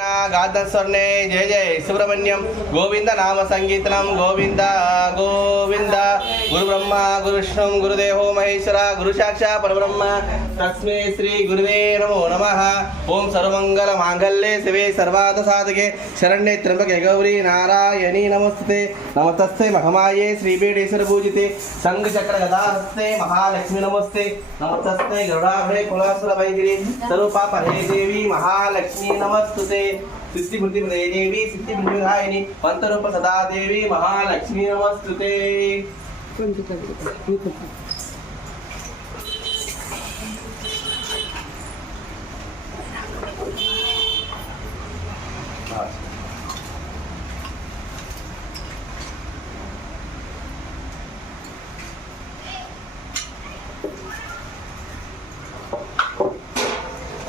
గాధస్వర్ణే జయ జయ సుబ్రహ్మణ్యం గోవింద నామ సంగీతనం గోవింద గోవింద. గురు బ్రహ్మ గురు విష్ణు గురుదేవో మహేశ్వర గురు సాక్షా పరబ్రహ్మ తస్మే శ్రీ గురువే నమో నమ ఓం సర్వమంగళ మాంగళ్యే శివే సర్వాద సాధకే శరణ్యే త్రంబకే గౌరీ నారాయణీ నమస్తే నమస్తస్తే మహమాయే శ్రీపీఠేశ్వర పూజితే సంఘ చక్ర గదాహస్తే మహాలక్ష్మి నమస్తే నమస్తస్తే గరుడాభే కులాసుర వైగిరి స్వరూప పరే దేవి మహాలక్ష్మి నమస్తుతే సిద్ధి బుద్ధి దేవి సిద్ధి బుద్ధిదాయిని పంతరూప సదాదేవి మహాలక్ష్మి నమస్తుతే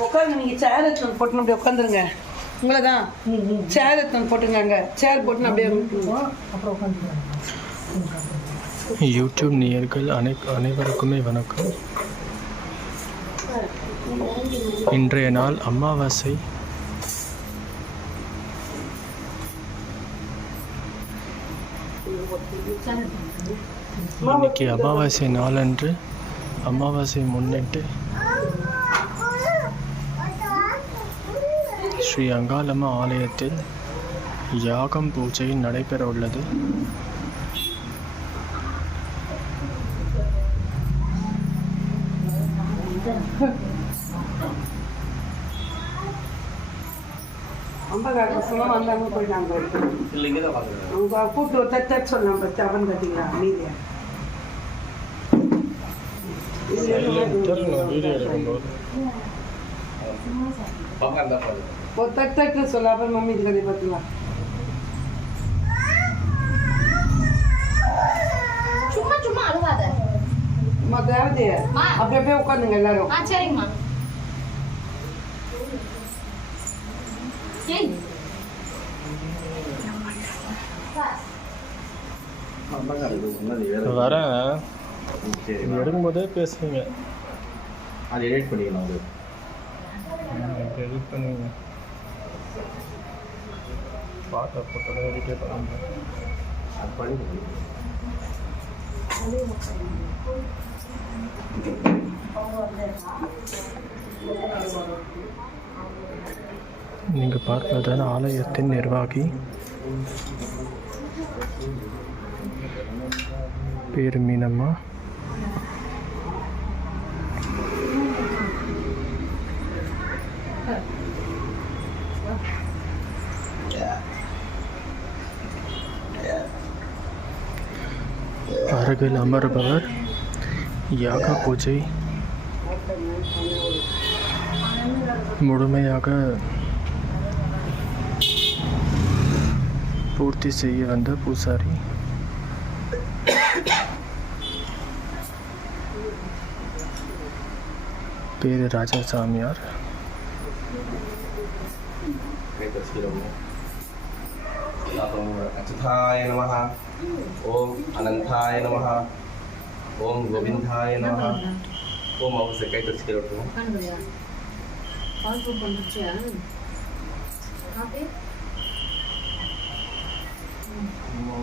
உட்காந்து நீங்கள் சேர் எடுத்து வந்து போட்டு அப்படியே உட்காந்துருங்க. உங்களை தான் சேர் எடுத்து வந்து போட்டுங்க சேர் போட்டு அப்படியே அப்புறம் யூடியூப் நேயர்கள் அனை அனைவருக்குமே வணக்கம். இன்றைய நாள் அமாவாசை. இன்னைக்கு அமாவாசை நாளன்று அமாவாசை முன்னிட்டு ஸ்ரீ அங்காளம்மா ஆலயத்தில் யாகம் பூஜை நடைபெற உள்ளது ரொம்ப கஷ்டமா வந்தாங்க போயிட்டாங்க அவங்க கூட்டு ஒரு தட்டு தட்டு சொன்னாங்க பத்து அவன் பார்த்தீங்களா மீதியா. ஒரு தட்டு தட்டு சொல்ல அப்புறம் மம்மி இது கதை பார்த்துக்கலாம் சும்மா சும்மா அழுவாத. அம்மா தேவதைய. அம்மா. அப்படியே உட்காந்துங்க எல்லாரும். சரிங்கம்மா. ஏய் வரேன். எடுக்கும்போதே பேசுவீங்க அது எடிட் பண்ணிக்கணும் அது. எடிட் பண்ணுவீங்க பாட்டை போட்டதை எடிட்டே பண்ண முடியும் அது பண்ணிக்கணும் நீங்கள் பார்ப்பது ஆலயத்தின் நிர்வாகி. பேர் மீனம்மா. அருகில் அமர்பவர் யாக பூஜை. முழுமையாக पूर्ति से ये बंदा पूसारी। पेर राजा साम यार। अचथाय नमः। ॐ अनन्ताय नमः। ॐ गोविन्दाय नमः। ॐ अवश्य कैतस्किरोटु कौन को बंद किया यहाँ पे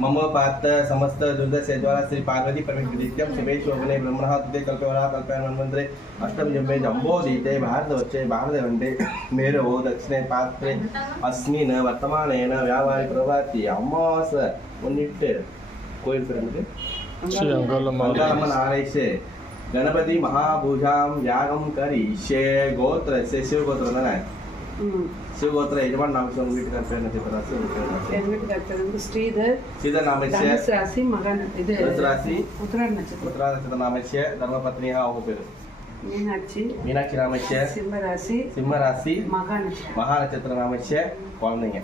मम पात्र समस्त दुर्दसेद्वारा श्री पार्वती परमेश्वरित्यम शुभेश्वने ब्रह्मणः तुते कल्पवरा कल्पया मंत्रे अष्टम जम्बे जम्बोदीते भारदवच्चे मेरे मेरवो दक्षिण पात्र अस्मिन वर्तमान व्यापारि प्रभाति अमास मुन्निट्टे कोयिल् पेरन्दे श्री अंगलमन आरैषे गणपति महाभुजां यागं गोत्र சிவகோத்திர எஜமான் நாம உங்க வீட்டுக்கார பேர் என்ன பேர் என் வீட்டுக்காரர் வந்து ஸ்ரீதர். சீதர் நாமச்சே ராசி மகன். இது ராசி. உத்திராட நட்சத்திரம். உத்தரா நட்சத்திர நாமச்சே தர்மபத்னியா அவங்க பேரு? மீனாட்சி. மீனாட்சி நாமச்சே சிம்ம ராசி. சிம்ம ராசி. மகா நட்சத்திரம். மகா நட்சத்திர நாமச்சே குழந்தைங்க.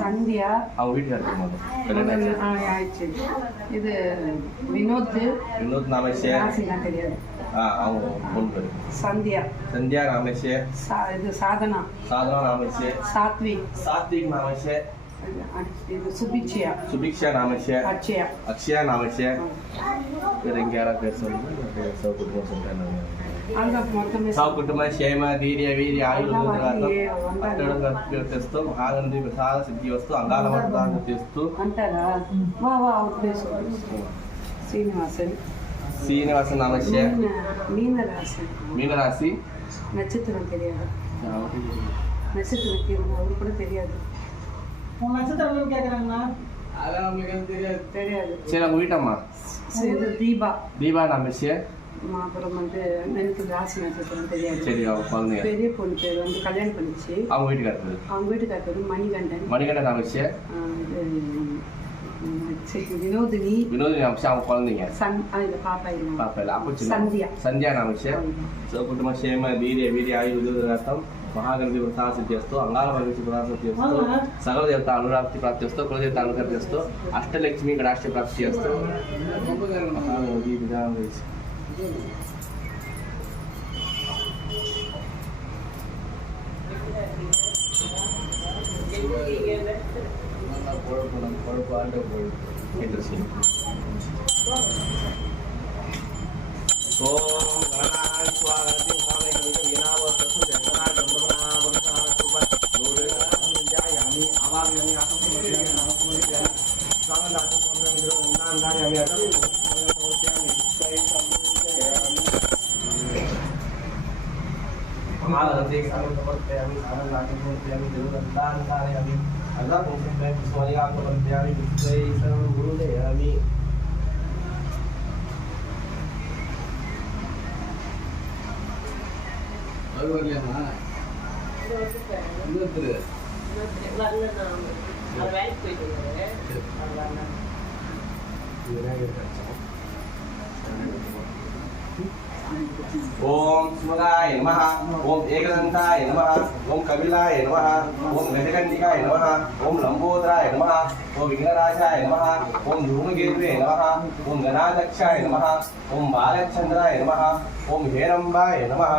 சந்தியா. அவங்க ஆயிடுச்சு. இது வினோத் வினோத் ராசிலாம் தெரியாது. அவங்க பொண்ணு பேரு சந்தியா சந்தியா ராமேஷே சா இது சாதனா சாதனா ராமேஷே சாத்விக் சாத்விக் ராமேஷே இது அ- இது சுபிக்ஷியா சுபிக்ஷா ராமேஷே அக்ஷயா அக்ஷயா ராமேஷே வேற எங்க யாரா பேர் சொல்லுங்க சவு குடும்பம் சொல்றேன் அங்க மொத்தமே సౌ కుటుంబ క్షేమ వీర్య వీర్య అలాగే ఆయుర్వేదం తెస్తూ మహాగంధి ప్రసాద సిద్ధి వస్తూ అంగాల వర్ధాన్ని తెస్తూ అంటారా వా వా అవుట్ ప్లేస్ శ్రీనివాసన్ சீனிவாசன் அமைச்ச மீனராசி. மீனராசி. நட்சத்திரம் தெரியாது. நட்சத்திரம் தெரியும் அவரு கூட தெரியாது. நட்சத்திரம் கேட்குறாங்கண்ணா அதான் உங்களுக்கு தெரியாது. தெரியாது. சரி உங்க வீட்டம்மா சரி தீபா. தீபா அமைச்ச அப்புறம் வந்து எனக்கு ராசி நட்சத்திரம் தெரியாது. சரி அவங்க பெரிய பொண்ணு பேர் வந்து கல்யாணம் பண்ணிச்சு. அவங்க வீட்டுக்காரர் அவங்க வீட்டுக்காரர் மணிகண்டன். மணிகண்டன் அமைச்சர் நாமஸ்ய ஆ, இது ம், சரி, வினோதினி வினோதி நாமஸ்ய அவங்க குழந்தைங்க சன் ஆ, இல்ல பாப்பா இல்லை పాప అప్పుడు చిన్న సంధ్య. సంధ్యా నామస్య సో కుటుంబ క్షేమ వీర్య వీర్య ఆయుర్వేదం మహాగణపతి ప్రసాద సిద్ధి వస్తూ అంగాల భగవతి ప్రసాద సిద్ధి వస్తూ సకల దేవత అనురాప్తి ప్రాప్తి వస్తూ కులదేవత అనుకర్తి వస్తూ అష్టలక్ష్మి గణాష్ట ప్రాప్తి చేస్తూ మహాగణపతి విధానం కొడుకు నా కొడుకు ఆటో ఓం గణనాయ స్వాగతి మామయ్య వినావ సత్తు జగనా గమనా వనసా సుభ గౌరవ యామి ఉందా అందాని అవి అతను స్వామి స్వామి हमारा हृदय सागर समर्पय हमें सागर लाके समर्पय हमें जरूर अल्लाह सारे हमें अल्लाह को मैं सॉरी आपको बनते हमें विजय सर्व गुरु दे हमें और बोलिए हां இன்னொரு வரலாம் அவர் வேலைக்கு போயிட்டு வருவாரு விநாயகர் கட்சி ओम शिवनाय नमः ओम एकदंताय नमः ओम कपिलाय नमः ओम गजकंडिकाय नमः ओम लंबोदराय नमः ओम विघ्नराजाय नमः ओम धूमगेतवे नमः ओम गणाध्यक्षाय नमः ओम बालचंद्राय नमः ओम हेरंबाय नमः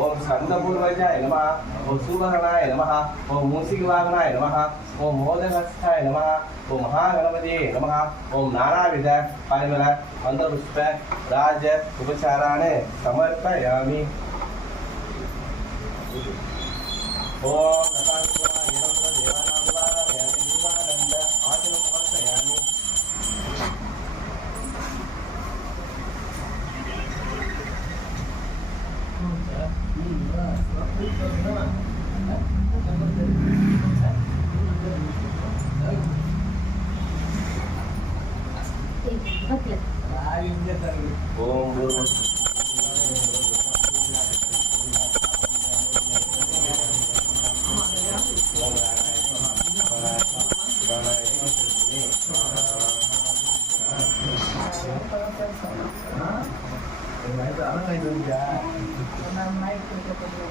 ओम स्कंदपूर्वजाय नमः ओम सुवर्णाय नमः ओम मूसिकवाहनाय नमः ओम मोदकस्थाय नमः ஓம் மகாகணபதியே நமகா. ஓம் நானாவித பரிமள மந்தபுஷ்ப ராஜ உபச்சாரான சமர்ப்பயாமி. ஓம் Thank you. ôm đưa Mẹ đỡ ngay đường già Năm nay tôi cho con đường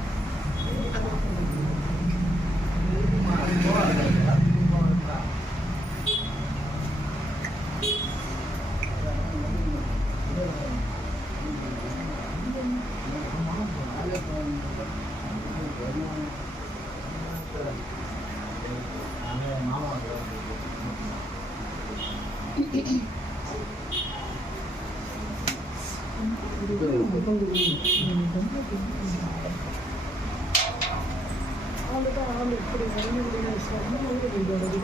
நடுவில் பற்றி அது உங்களுடைய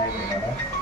குறைகள்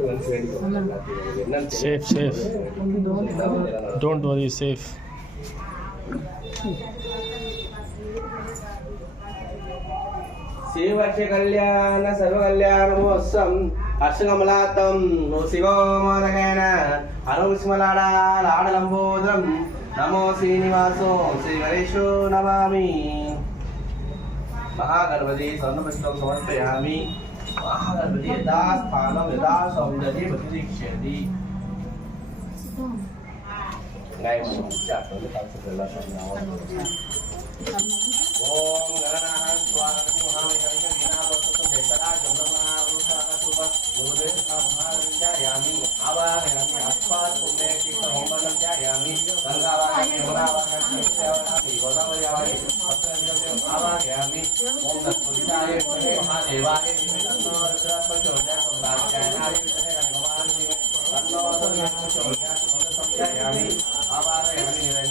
நினைச்சு வேண்டிக்கோ. எல்லாத்தையும் என்னன்னு சேஃப் சேஃப் தெரியும். Don't worry safe శ్రీవర్షకళ్యాణ సర్వకళ్యాణమోత్సం హర్షకమలాత్తం శివోమోదకైన అనుస్మలాడాలాడలంబోదరం నమో శ్రీనివాసో శ్రీ గణేశో నమామి మహాగణపతి స్వర్ణపుష్పం సమర్పయామి మహాగణపతి యథా స్థానం యథా సౌందర్య ప్రతిక్షతి गायत्री उच्च आपल्याला काल सगळ्याला आपण आवाज़ ओम गणनाः स्वागतं महामेकाय विनावस्तु भेटदा जगमहा अनुसार सुभग गुरुदेव महाविद्यायामि आवाहयामि अस्पाद पुण्य तीर्थ होमनं ध्यायामि गंगावाहने होरावाहने सेवामि गोदावयामि अक्षरदेव आवाहयामि ओम तत्पुरुषाय महे महादेवाय विष्णु रुद्रपचो जय संभाज्याय नारी विष्णु भगवान शिव अभी आप आ रहे हैं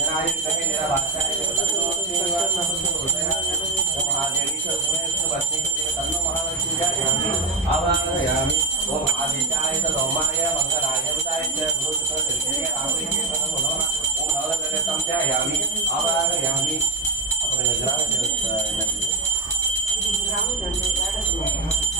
है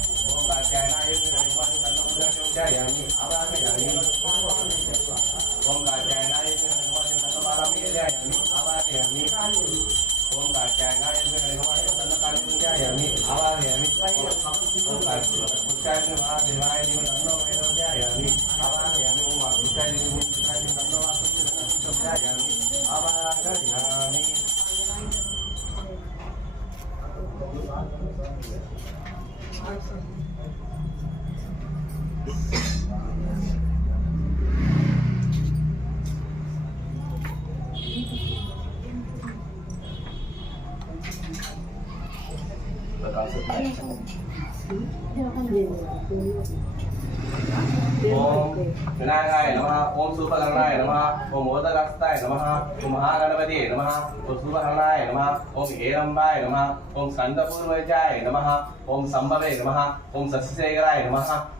ओम काचाय नाय श्री हमारे तन्न काल पूजायामि आवाहयामि ओम काचाय महादेवाय दिव तन्नो वेदोजायामि आवाहयामि ओम काचाय दिव तन्नो वासुदेवायामि आवाहयामि Thank you. विनायकाय नमः ओम सुपकरणाय नमः ओम ओदरस्ताय नमः ओम महागणपति नमः ओम सुपकरणाय नमः ओम हेरम्बाय नमः ओम संतपूर्वजाय नमः ఓం సంభవే నమ ఓం సస్యశేఖరాయ నమ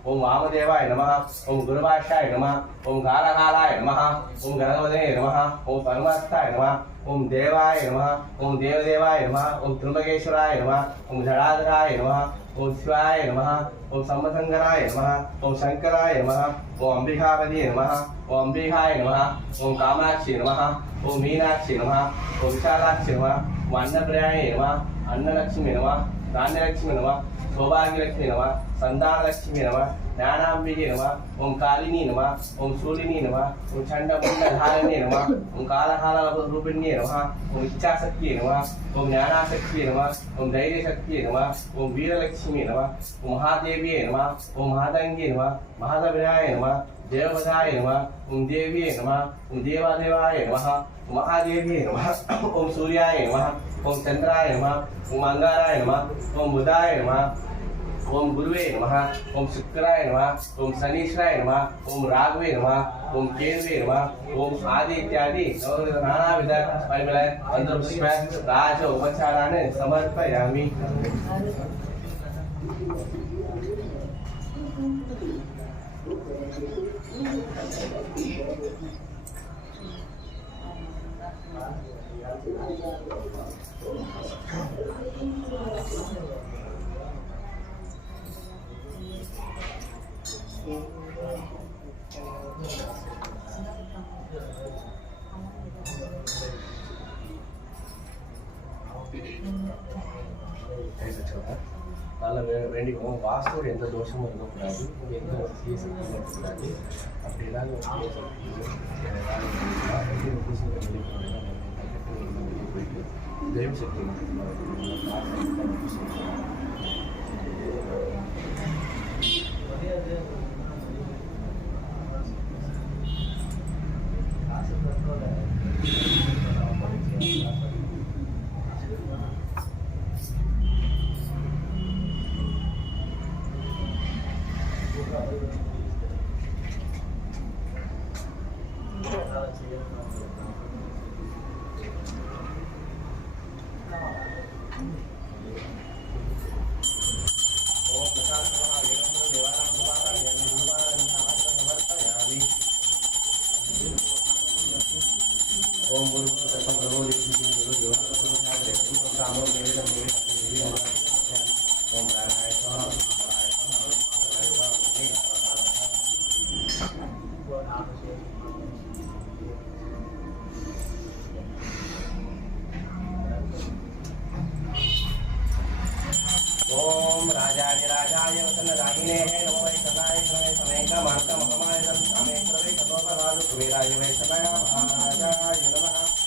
ఓం వామదేవాయ నమ ఓం గురుభాషాయ నమ ఓం కాలకాలాయ నమ ఓం గణపదే నమ ఓం పరమస్థాయ నమ ఓం దేవాయ నమ ఓం దేవదేవాయ నమ ఓం త్రుంబకేశ్వరాయ నమ ఓం జడాధరాయ నమ ఓం శివాయ నమ ఓం సంబసంగరాయ నమ ఓం శంకరాయ నమ ఓం అంబికాపతి నమ ఓం అంబికాయ నమ ఓం కామాక్షి నమ ఓం మీనాక్షి నమ ఓం విశాలాక్షి నమ ఓం అన్నప్రయాయ నమ అన్నలక్ష్మి నమ ಧಾನ್ಯಲಕ್ಷ್ಮಿ ನಮ ಸೌಭಾಗ್ಯಲಕ್ಷ್ಮಿ ನಮ ಸಂತಾನಲಕ್ಷ್ಮಿ ನಮ ಜ್ಞಾನಾಂಬಿಕೆ ನಮ ಓಂ ಕಾಲಿನಿ ನಮ ಓಂ ಸೂಲಿನಿ ನಮ ಓಂ ಚಂಡಮುಂಡಧಾರಿಣಿ ನಮ ಓಂ ಕಾಲಕಾಲಭ ರೂಪಿಣ್ಯೇ ನಮ ಓಂ ಇಚ್ಛಾಶಕ್ತಿಯೇ ನಮ ಓಂ ಜ್ಞಾನಾಶಕ್ತಿಯೇ ನಮ ಓಂ ಧೈರ್ಯಶಕ್ತಿಯೇ ನಮ ಓಂ ವೀರಲಕ್ಷ್ಮಿ ನಮ ಓಂ ಮಹಾದೇವಿಯೇ ನಮ ಓಂ ಮಹಾದಂಗಿಯೇ ನಮ ಮಹಾದಭಿರಾಯ ನಮ देववधाय नमः ओम देवीय नमः ओम देवादेवाय नमः ओम महादेवीय नमः ओम सूर्याय नमः ओम चंद्राय नमः ओम अंगाराय नमः ओम बुधाय नमः ओम गुरुवे नमः ओम शुक्राय नमः ओम शनीश्वराय नमः ओम राघवे नमः ओम केन्द्रे नमः ओम आदि इत्यादि नानाविध परिमल मंत्रपुष्प राज उपचारान् समर्पयामि வே வேண்டிக்கணும் வாஸ்துவோட எந்த தோஷமும் இருக்கக்கூடாது எந்த ஒரு தீய சக்தியும் இருக்கக்கூடாது அப்படி ஏதாவது ஒரு தீய சக்தியோ ஏதாவது இருந்தா, வெளியே ஒரு பூசணி வெளியே போனீங்கன்னா, நம்ம டக்குனு இருந்து வெளியே போயிட்டு தெய்வ சக்தி ஓம் ओम गुरु రాజు కుబేరాయ వైష్ణవాయ మహారాజాయ నమ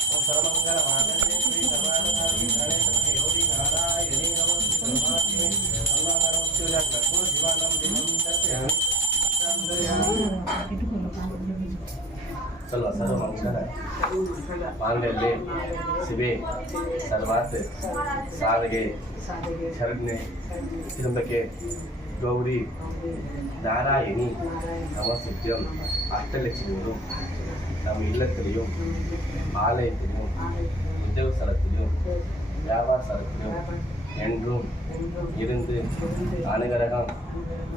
ఓం సర్వమంగళ మాతండే శ్రీ సర్వాధారి గణేశ యోగి నారాయ నమస్తి సర్వాత్మే అల్లాహరోత్యుల కర్పూర దివానం వినందస్యామి ಚಲೋ ಸರ್ವಮಂಗಲ ಮಾಂಗಲ್ಯ ಶಿವೆ ಸರ್ವಾತ್ ಸಾರಿಗೆ ಶರಣ್ಯ ತಿರುಮಕ್ಕೆ கௌரி நாராயணி நமசித்தியம் அஷ்டலட்சுமியும் நம் இல்லத்திலையும் ஆலயத்திலும் உத்தியோக சலத்திலும் வியாபார ஸ்தலத்திலும் என்றும் இருந்து அனுகிரகம்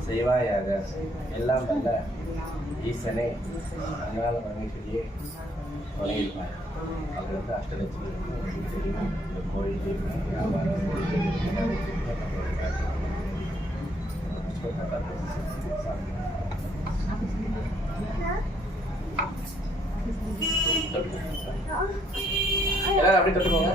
செய்வாயாக. எல்லாம் நல்ல ஈசனே அங்காள பரமேஸ்வரியே வணங்கியிருப்பார். அது வந்து அஷ்டலட்சுமி உங்களுக்கு தெரியும் இந்த கோயில் வியாபாரம் எல்லாரும் அப்படி கட்டுக்கோங்க